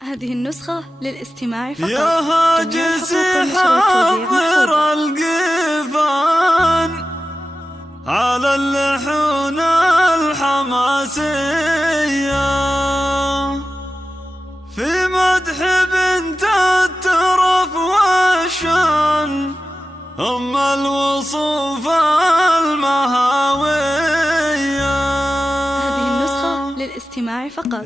هذه النسخة للاستماع فقط. يا هاجس حضر القيفان على اللحون الحماسية في مدح بنت الترف والشان أم الوصوف المهاوية. هذه النسخة للاستماع فقط.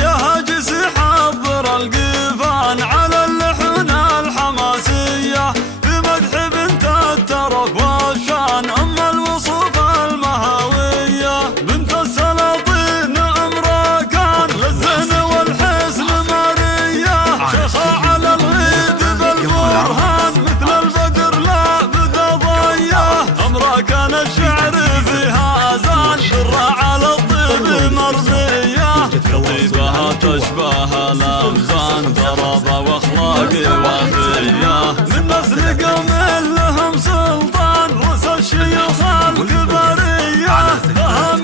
يا هاجس حضر القيفان على اللحون الحماسية في مدح بنت الترف والشان أم الوصوف المهاوية بنت السلاطين أمريكان للزين والحسن مارية شيخة على الغيد بالبرهان مثل البدر لا بدا ضياه أمريكان الشعر فيها زان درة على الطيب مرضية طيبها تشبه الأمزان ضربة واخلاق وفية من نسل قوم لهم سلطان رؤوس الشيوخ الكبرية فهم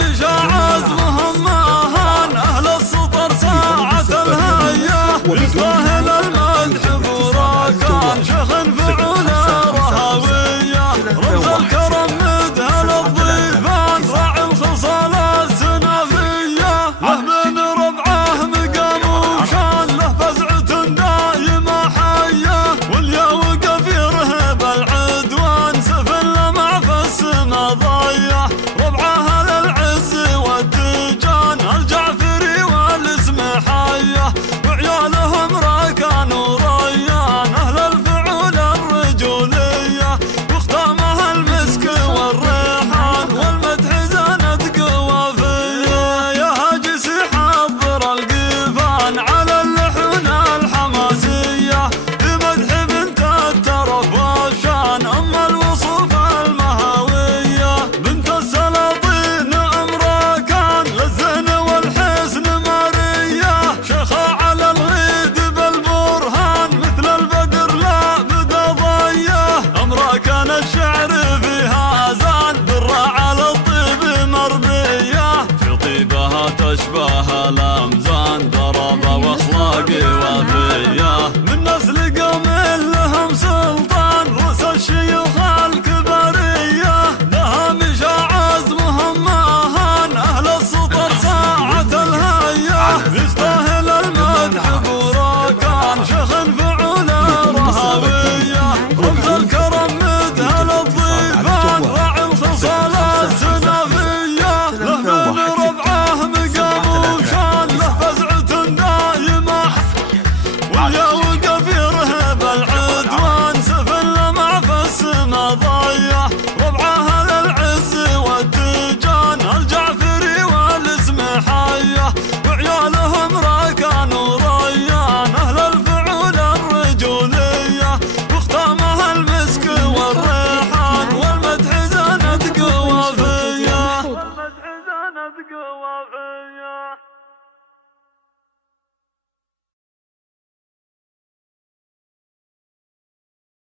عزمهم مهان أهل السطر ساعة الهية يستاهل المدح براكان شيخ فعول رهوية رمز الكرم مدهل الضيفان راعي الخصال السنافية له من ربعه مقام وشان له فزعة دايمة حية واليا وقف يرهب العدوان سفل مع فالسما ضية ربعه للعز والدجان الجعفري والاسم حية وعيالهم راكان وريان أهل الفعول الرجولية واختامها المسك والريحان والمدح زانت قوافية. يا هاجس حضر القيفان على اللحون الحماسية في مدح بنت الترف والشان أم الوصوف المهاوية بنت السلاطين أمريكان للزين والحسن مارية شيخة على الغيد بالبرهان مثل البدر لا بدا ضياه أمريكان الشعر فيها زان درة على الطيب مرمية في طيبها تشبه الأمزان ضربة واخلاق وفية من نسل قوم لهم سلطان رؤوس الشيوخ الكبرية نهامش عزمهم مهان أهل السطر ساعة الهية يستاهل المدح براكان شيخ فعول رهوية رمز الكرم مدهل الضيفان راعي الخصال السنافية له من ربعه مقام وشان له فزعة دايمة واليا وقف يرهب العدوان سفل مع فالسما ضية ربعه للعز والدجان الجعفري والاسم حية وعيالهم راكان وريان أهل الفعول الرجولية واختامها المسك والريحان والمدح زانت قوافية.